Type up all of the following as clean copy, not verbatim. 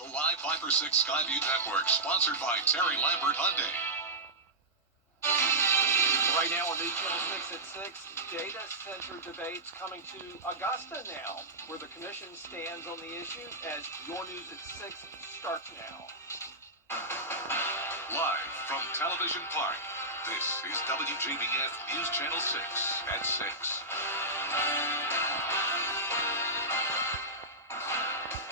The Live 5-6 Skyview Network, sponsored by Terry Lambert Hyundai. Right now on News Channel 6 at 6, data center debates coming to Augusta now, where the commission stands on the issue as Your News at 6 starts now. Live from Television Park, this is WJBF News Channel 6 at 6.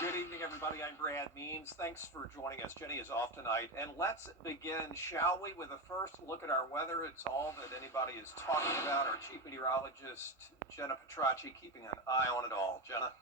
Good evening, everybody. I'm Brad Means. Thanks for joining us. Jenny is off tonight. And let's begin, shall we, with a first look at our weather. It's all that anybody is talking about. Our chief meteorologist, Jenna Petracci, keeping an eye on it all. Jenna?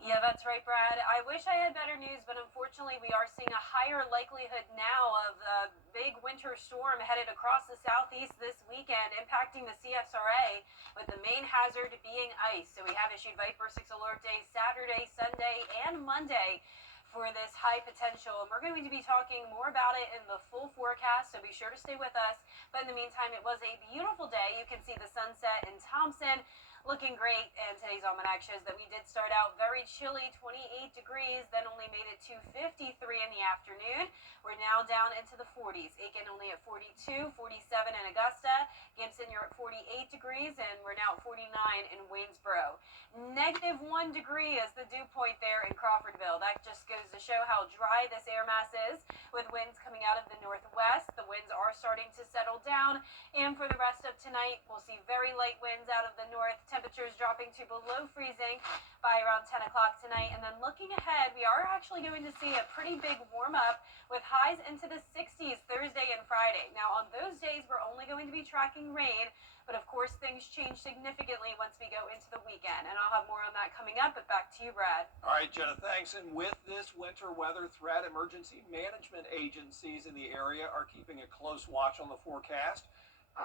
Yeah, that's right, Brad. I wish I had better news, but unfortunately we are seeing a higher likelihood now of a big winter storm headed across the southeast this weekend, impacting the CSRA, with the main hazard being ice. So we have issued Viper 6 alert days Saturday, Sunday, and Monday for this high potential. And we're going to be talking more about it in the full forecast, so be sure to stay with us. But in the meantime, it was a beautiful day. You can see the sunset in Thompson. Looking great, and today's almanac shows that we did start out very chilly, 28 degrees, then only made it to 53 in the afternoon. We're now down into the 40s. Aiken only at 42, 47 in Augusta. Gibson, you're at 48 degrees, and we're now at 49 in Waynesboro. -1 degree is the dew point there in Crawfordville. That just goes to show how dry this air mass is, with winds coming out of the northwest. The winds are starting to settle down, and for the rest of tonight, we'll see very light winds out of the north. Temperatures dropping to below freezing by around 10 o'clock tonight. And then looking ahead, we are actually going to see a pretty big warm-up with highs into the 60s Thursday and Friday. Now, on those days, we're only going to be tracking rain, but of course, things change significantly once we go into the weekend. And I'll have more on that coming up, but back to you, Brad. All right, Jenna, thanks. And with this winter weather threat, emergency management agencies in the area are keeping a close watch on the forecast.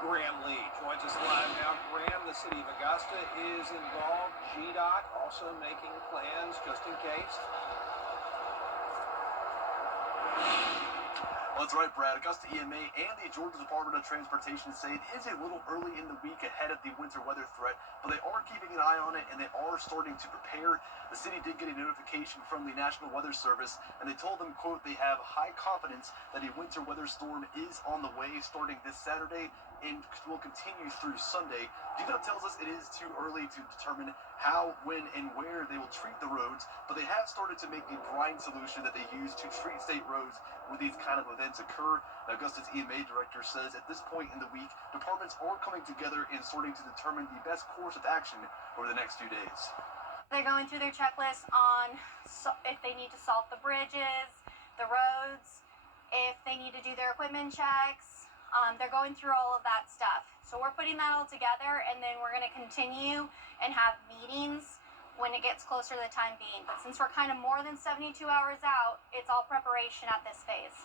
Graham Lee joins us live now. Graham, the city of Augusta is involved. GDOT also making plans just in case. Well, that's right, Brad. Augusta EMA and the Georgia Department of Transportation say it is a little early in the week ahead of the winter weather threat, but they are keeping an eye on it and they are starting to prepare. The city did get a notification from the National Weather Service, and they told them, quote, they have high confidence that a winter weather storm is on the way starting this Saturday and will continue through Sunday. GDOT tells us it is too early to determine how, when, and where they will treat the roads, but they have started to make the brine solution that they use to treat state roads when these kind of events occur. Augusta's EMA director says at this point in the week, departments are coming together and starting to determine the best course of action over the next few days. They're going through their checklist on if they need to salt the bridges, the roads, if they need to do their equipment checks. They're going through all of that stuff. So we're putting that all together, and then we're going to continue and have meetings when it gets closer to the time being. But since we're kind of more than 72 hours out, it's all preparation at this phase.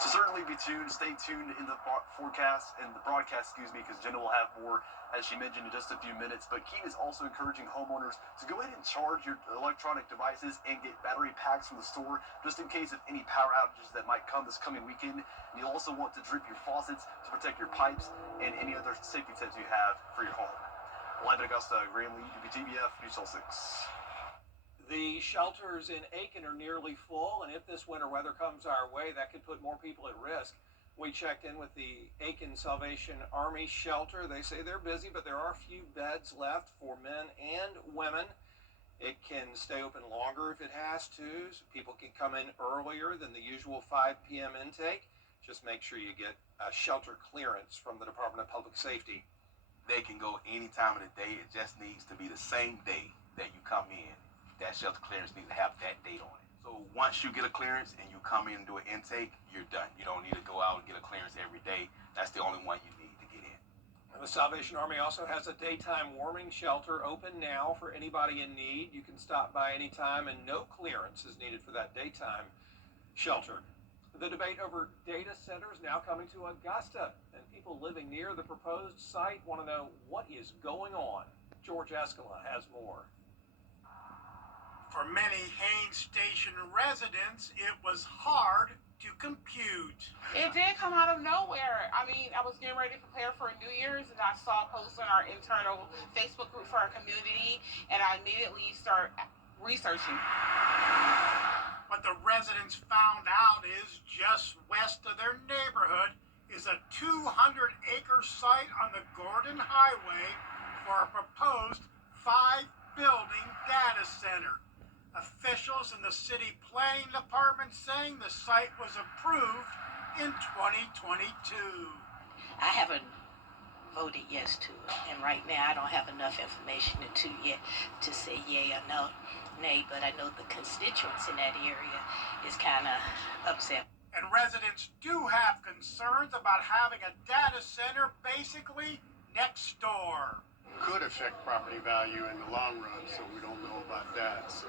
So certainly be tuned, stay tuned in the forecast and the broadcast, because Jenna will have more, as she mentioned, in just a few minutes. But Keene is also encouraging homeowners to go ahead and charge your electronic devices and get battery packs from the store, just in case of any power outages that might come this coming weekend. And you'll also want to drip your faucets to protect your pipes and any other safety tips you have for your home. Live in Augusta, Graham Lee, WJBF, News Channel 6. The shelters in Aiken are nearly full, and if this winter weather comes our way, that could put more people at risk. We checked in with the Aiken Salvation Army shelter. They say they're busy, but there are a few beds left for men and women. It can stay open longer if it has to, so people can come in earlier than the usual 5 p.m. intake. Just make sure you get a shelter clearance from the Department of Public Safety. They can go any time of the day. It just needs to be the same day that you come in. That shelter clearance needs to have that date on it. So once you get a clearance and you come in and do an intake, you're done. You don't need to go out and get a clearance every day. That's the only one you need to get in. And the Salvation Army also has a daytime warming shelter open now for anybody in need. You can stop by anytime, and no clearance is needed for that daytime shelter. The debate over data centers now coming to Augusta, and people living near the proposed site want to know what is going on. George Escala has more. For many Haines Station residents, it was hard to compute. It did come out of nowhere. I mean, I was getting ready to prepare for New Year's, and I saw a post on our internal Facebook group for our community, and I immediately started researching. What the residents found out is just west of their neighborhood is a 200-acre site on the Gordon Highway for a proposed 5-building data center. Officials in the city planning department saying the site was approved in 2022. I haven't voted yes to it, and right now I don't have enough information to say yay or no, nay, but I know the constituents in that area is kind of upset. And residents do have concerns about having a data center basically next door. Could affect property value in the long run, so we don't know about that. So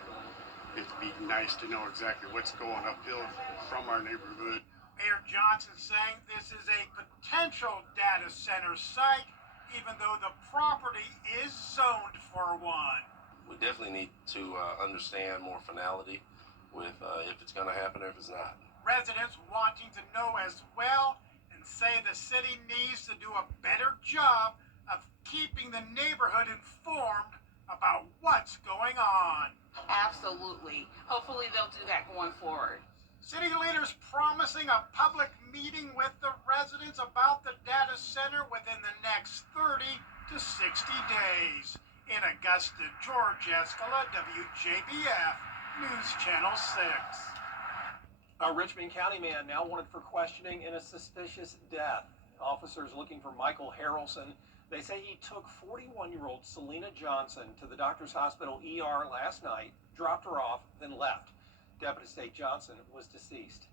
it'd be nice to know exactly what's going uphill from our neighborhood. Mayor Johnson saying this is a potential data center site, even though the property is zoned for one. We definitely need to understand more finality with if it's going to happen or if it's not. Residents wanting to know as well and say the city needs to do a better job of keeping the neighborhood informed about what's going on. Absolutely. Hopefully they'll do that going forward. City leaders promising a public meeting with the residents about the data center within the next 30 to 60 days. In Augusta, George Escala, WJBF, News Channel 6. A Richmond County man now wanted for questioning in a suspicious death. Officers looking for Michael Harrelson. They say he took 41-year-old Selena Johnson to the doctor's hospital ER last night, dropped her off, then left. Deputies say Johnson was deceased.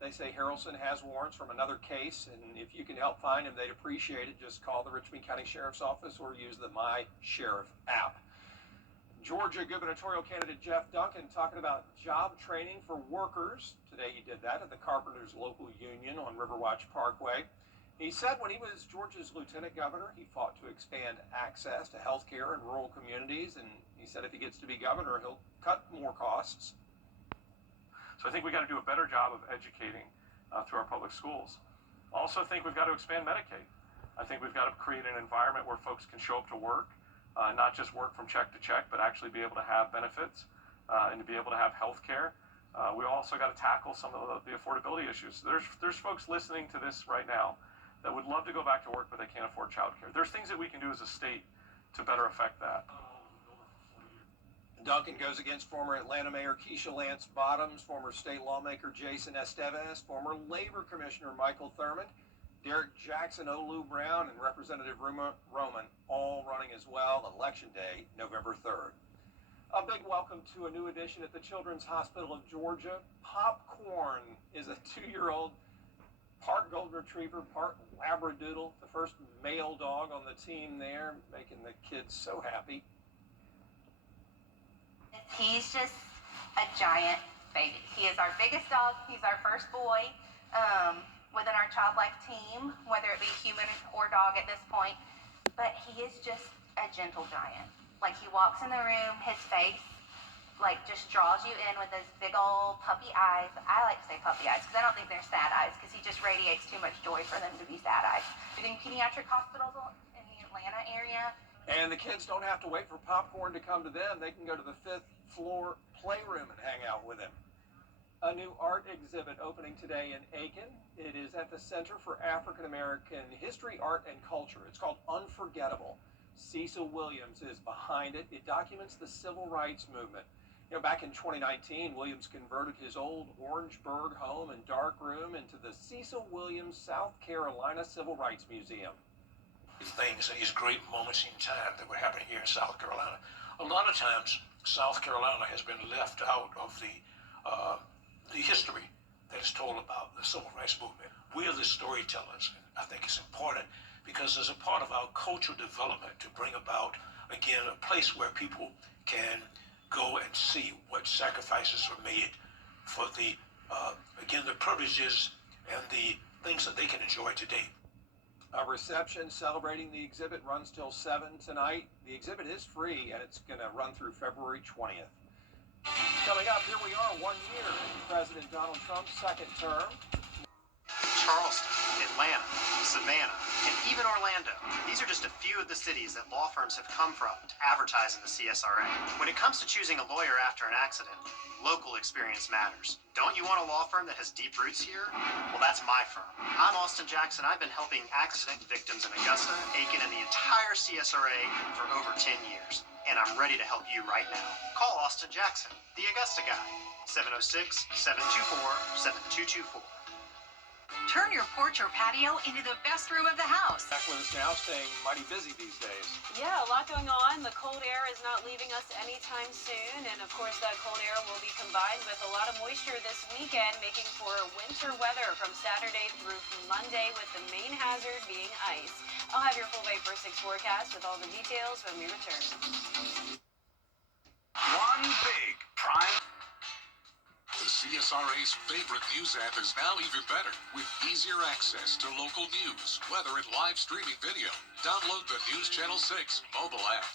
They say Harrelson has warrants from another case, and if you can help find him, they'd appreciate it. Just call the Richmond County Sheriff's Office or use the My Sheriff app. Georgia gubernatorial candidate Jeff Duncan talking about job training for workers. Today he did that at the Carpenters Local Union on Riverwatch Parkway. He said when he was Georgia's lieutenant governor, he fought to expand access to health care in rural communities, and he said if he gets to be governor, he'll cut more costs. So I think we've got to do a better job of educating through our public schools. Also think we've got to expand Medicaid. I think we've got to create an environment where folks can show up to work, not just work from check to check, but actually be able to have benefits and to be able to have health care. We also got to tackle some of the affordability issues. There's folks listening to this right now that would love to go back to work, but they can't afford childcare. There's things that we can do as a state to better affect that. Duncan goes against former Atlanta Mayor Keisha Lance Bottoms, former state lawmaker Jason Estevez, former Labor Commissioner Michael Thurmond, Derek Jackson, Olu Brown, and Representative Roman, all running as well. Election Day, November 3rd. A big welcome to a new addition at the Children's Hospital of Georgia. Popcorn is a 2-year-old part golden retriever, part labradoodle, the first male dog on the team there, making the kids so happy. He's just a giant baby. He is our biggest dog. He's our first boy within our childlife team, whether it be human or dog at this point. But he is just a gentle giant. Like, he walks in the room, his face, like, just draws you in with those big old puppy eyes. I like to say puppy eyes because I don't think they're sad eyes because he just radiates too much joy for them to be sad eyes. Visiting pediatric hospitals in the Atlanta area. And the kids don't have to wait for Popcorn to come to them. They can go to the 5th floor playroom and hang out with him. A new art exhibit opening today in Aiken. It is at the Center for African American History, Art, and Culture. It's called Unforgettable. Cecil Williams is behind it. It documents the civil rights movement. You know, back in 2019, Williams converted his old Orangeburg home and dark room into the Cecil Williams South Carolina Civil Rights Museum. Things and these great moments in time that were happening here in South Carolina. A lot of times, South Carolina has been left out of the history that is told about the civil rights movement. We are the storytellers, and I think it's important because as a part of our cultural development to bring about, again, a place where people can go and see what sacrifices were made for the, again, the privileges and the things that they can enjoy today. A reception celebrating the exhibit runs till 7 tonight. The exhibit is free, and it's going to run through February 20th. Coming up, here we are, 1 year into President Donald Trump's second term. Charleston, Atlanta, Savannah, and even Orlando. These are just a few of the cities that law firms have come from to advertise in the CSRA. When it comes to choosing a lawyer after an accident, local experience matters. Don't you want a law firm that has deep roots here? Well, that's my firm. I'm Austin Jackson. I've been helping accident victims in Augusta, Aiken, and the entire CSRA for over 10 years. And I'm ready to help you right now. Call Austin Jackson, the Augusta guy, 706-724-7224. Turn your porch or patio into the best room of the house. Back with us now, staying mighty busy these days. Yeah, a lot going on. The cold air is not leaving us anytime soon. And of course, that cold air will be combined with a lot of moisture this weekend, making for winter weather from Saturday through Monday, with the main hazard being ice. I'll have your full Vapor 6 forecast with all the details when we return. One big prime. The CSRA's favorite news app is now even better, with easier access to local news, weather, and live streaming video. Download the News Channel 6 mobile app.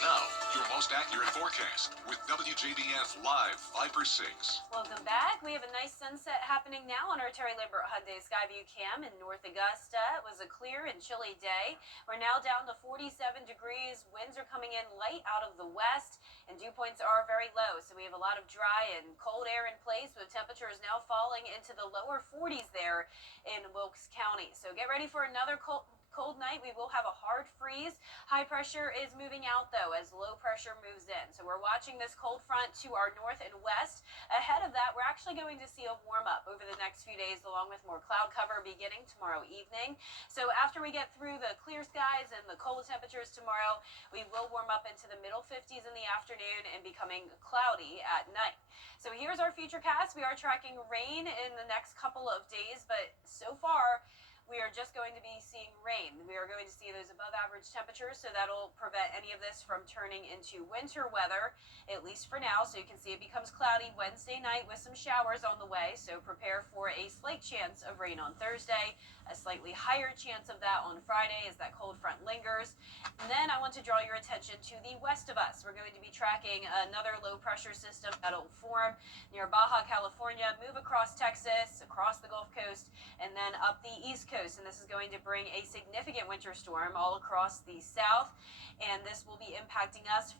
Now, your most accurate forecast with WJBF Live Viper 6. Welcome back. We have a nice sunset happening now on our Terry Lambert Hyundai Skyview Cam in North Augusta. It was a clear and chilly day. We're now down to 47 degrees. Winds are coming in light out of the west, and dew points are very low. So we have a lot of dry and cold air in place, with temperatures now falling into the lower 40s there in Wilkes County. So get ready for another cold night. We will have a hard freeze. High pressure is moving out, though, as low pressure moves in. So we're watching this cold front to our north and west. Ahead of that, we're actually going to see a warm up over the next few days, along with more cloud cover beginning tomorrow evening. So after we get through the clear skies and the cold temperatures tomorrow, we will warm up into the middle 50s in the afternoon and becoming cloudy at night. So here's our futurecast. We are tracking rain in the next couple of days, but so far, we are just going to be seeing rain. We are going to see those above average temperatures, so that'll prevent any of this from turning into winter weather, at least for now. So you can see it becomes cloudy Wednesday night with some showers on the way, so prepare for a slight chance of rain on Thursday, a slightly higher chance of that on Friday as that cold front lingers. And then I want to draw your attention to the west of us. We're going to be tracking another low pressure system that'll form near Baja California, move across Texas, across the Gulf Coast, and then up the East Coast. And this is going to bring a significant winter storm all across the south. And this will be impacting us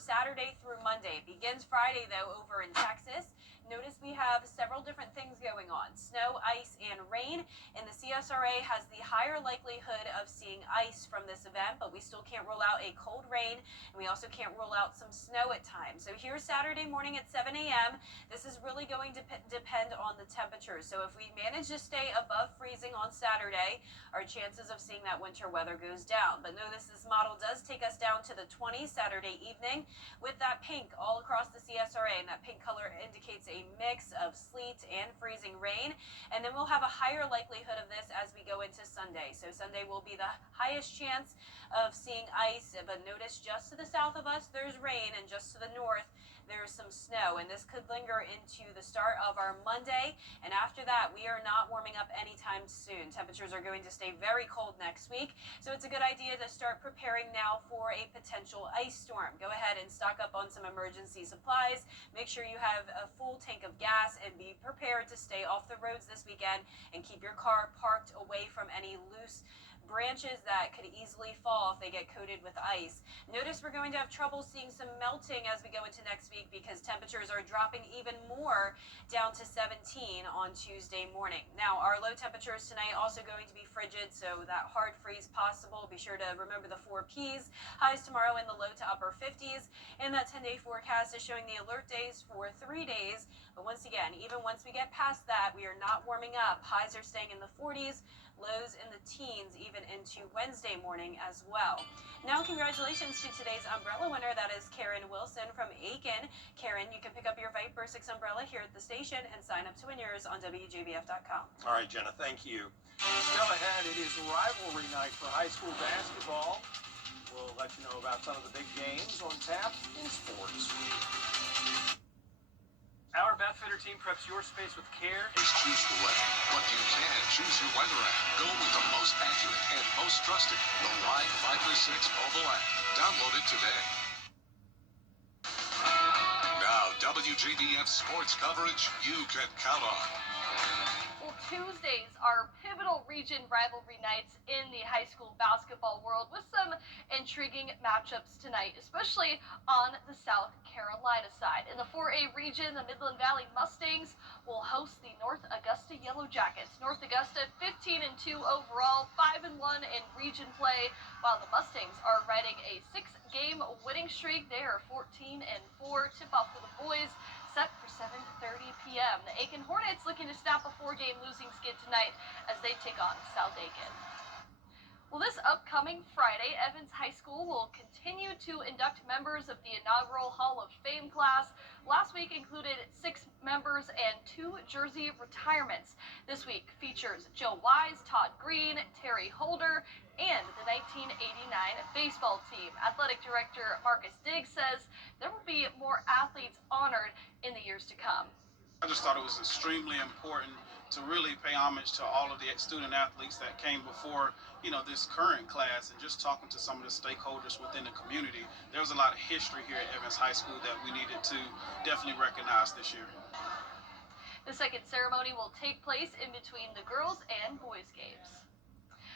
Saturday through Monday. It begins Friday, though, over in Texas. Notice we have several different things going on: snow, ice, and rain. And the CSRA has the higher likelihood of seeing ice from this event, but we still can't rule out a cold rain, and we also can't rule out some snow at times. So here's Saturday morning at 7 a.m. This is really going to depend on the temperatures. So if we manage to stay above freezing on Saturday, our chances of seeing that winter weather goes down. But notice this model does take us down to the 20s Saturday evening with that pink all across the CSRA, and that pink color indicates a mix of sleet and freezing rain. And then we'll have a higher likelihood of this as we go into Sunday. So Sunday will be the highest chance of seeing ice, but notice just to the south of us there's rain, and just to the north there's some snow, and this could linger into the start of our Monday. And after that, we are not warming up anytime soon. Temperatures are going to stay very cold next week, so it's a good idea to start preparing now for a potential ice storm. Go ahead and stock up on some emergency supplies. Make sure you have a full tank of gas, and be prepared to stay off the roads this weekend and keep your car parked away from any loose branches that could easily fall if they get coated with ice. Notice we're going to have trouble seeing some melting as we go into next week, because temperatures are dropping even more, down to 17 on Tuesday morning. Now, our low temperatures tonight also going to be frigid, so that hard freeze possible. Be sure to remember the 4 Ps. Highs tomorrow in the low to upper 50s, and that 10-day forecast is showing the alert days for 3 days. But once again, even once we get past that, we are not warming up. Highs are staying in the 40s, lows in the teens, even into Wednesday morning as well. Now, congratulations to today's umbrella winner. That is Karen Wilson from Aiken. Karen, you can pick up your Viper 6 umbrella here at the station and sign up to win yours on WJBF.com. All right, Jenna, thank you. Still ahead, it is rivalry night for high school basketball. We'll let you know about some of the big games on tap in sports. Our Bathfitter team preps your space with care. Choose the weather, but you can choose your weather app. Go with the most accurate and most trusted, the Live Viper 6 mobile app. Download it today. Now, WJBF sports coverage you can count on. Well, Tuesdays are pivotal region rivalry nights in the high school basketball world with some intriguing matchups tonight, especially on the South Carolina side. In the 4A region, the Midland Valley Mustangs will host the North Augusta Yellow Jackets. North Augusta 15-2 overall, 5-1 in region play, while the Mustangs are riding a 6-game winning streak. They are 14-4. Tip-off for the boys set for 7:30 p.m. The Aiken Hornets looking to snap a 4-game losing skid tonight as they take on South Aiken. Well, this upcoming Friday, Evans High School will continue to induct members of the inaugural Hall of Fame class. Last week included 6 members and 2 jersey retirements. This week features Joe Wise, Todd Green, Terry Holder, and the 1989 baseball team. Athletic Director Marcus Diggs says there will be more athletes honored in the years to come. I just thought it was extremely important to really pay homage to all of the student athletes that came before, this current class, and just talking to some of the stakeholders within the community. There was a lot of history here at Evans High School that we needed to definitely recognize this year. The second ceremony will take place in between the girls and boys games.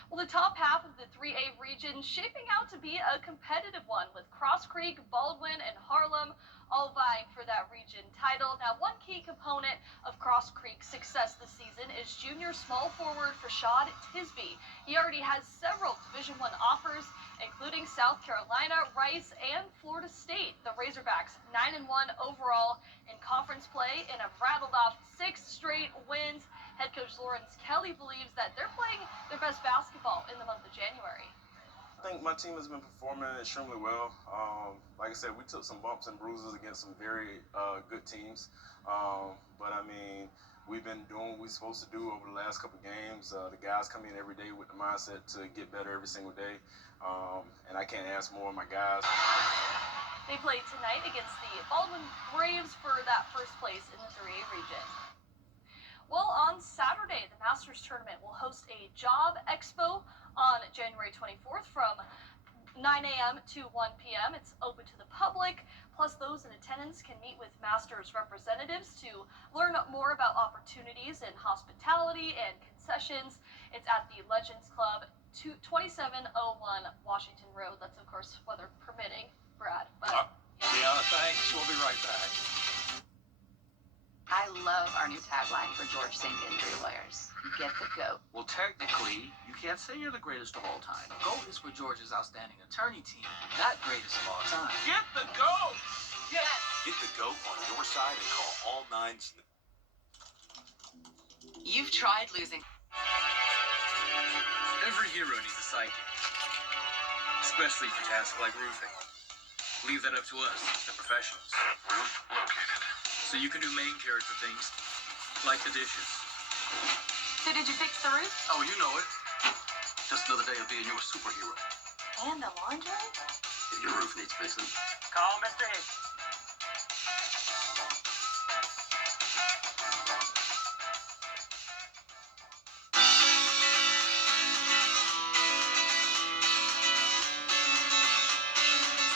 Well, the top half of the 3A region shaping out to be a competitive one, with Cross Creek, Baldwin, and Harlem all vying for that region title. Now, one key component of Cross Creek's success this season is junior small forward Rashad Tisby. He already has several Division I offers, including South Carolina, Rice, and Florida State. The Razorbacks 9-1 overall in conference play and have rattled off 6 straight wins. Head coach Lawrence Kelly believes that they're playing their best basketball in the month of January. I think my team has been performing extremely well. Like I said, we took some bumps and bruises against some very good teams. But I mean, we've been doing what we're supposed to do over the last couple games. The guys come in every day with the mindset to get better every single day. And I can't ask more of my guys. They play tonight against the Baldwin Braves for that first place in the 3A region. Well, on Saturday, the Masters Tournament will host a job expo on January 24th from 9 a.m. to 1 p.m. It's open to the public, plus those in attendance can meet with Masters representatives to learn more about opportunities in hospitality and concessions. It's at the Legends Club, 2701 Washington Road. That's, of course, weather permitting, Brad. Deanna, thanks. We'll be right back. I love our new tagline for George Sink Injury Lawyers. Get the GOAT. Well, technically, you can't say you're the greatest of all time. GOAT is for George's outstanding attorney team, not greatest of all time. Get the GOAT! Yes! Get the GOAT on your side and call all 9s. You've tried losing. Every hero needs a sidekick, especially for tasks like roofing. Leave that up to us, the professionals. Roof located. So you can do main character things, like the dishes. So did you fix the roof? Oh, you know it. Just another day of being your superhero. And the laundry? If your roof needs fixing, Call Mr. Hicks.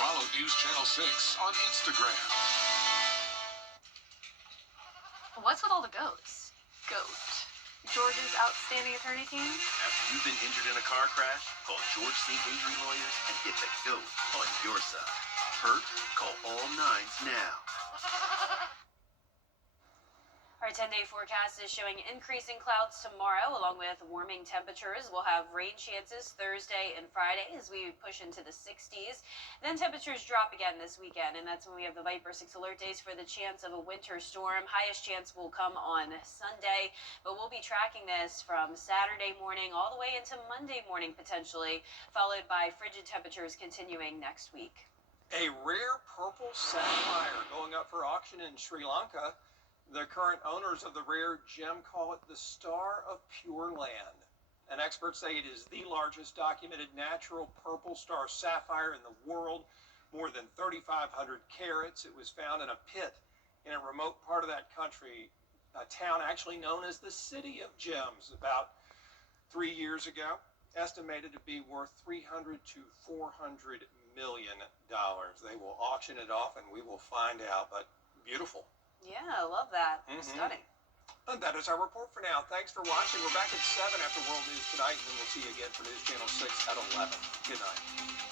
Follow News Channel 6 on Instagram. What's with all the goats? GOAT. George's outstanding attorney team? after you've been injured in a car crash, call George Sink Injury Lawyers and get the GOAT on your side. Hurt? Call all 9s now. Our 10-day forecast is showing increasing clouds tomorrow, along with warming temperatures. We'll have rain chances Thursday and Friday as we push into the 60s. Then temperatures drop again this weekend, and that's when we have the Viper 6 alert days for the chance of a winter storm. Highest chance will come on Sunday, but we'll be tracking this from Saturday morning all the way into Monday morning potentially, followed by frigid temperatures continuing next week. A rare purple sapphire going up for auction in Sri Lanka. The current owners of the rare gem call it the Star of Pure Land. And experts say it is the largest documented natural purple star sapphire in the world, more than 3,500 carats. It was found in a pit in a remote part of that country, a town actually known as the City of Gems, about 3 years ago, estimated to be worth $300 to $400 million. They will auction it off and we will find out, but beautiful. Yeah, I love that. Stunning. And that is our report for now. Thanks for watching. We're back at 7 after World News Tonight, and then we'll see you again for News Channel 6 at 11. Good night.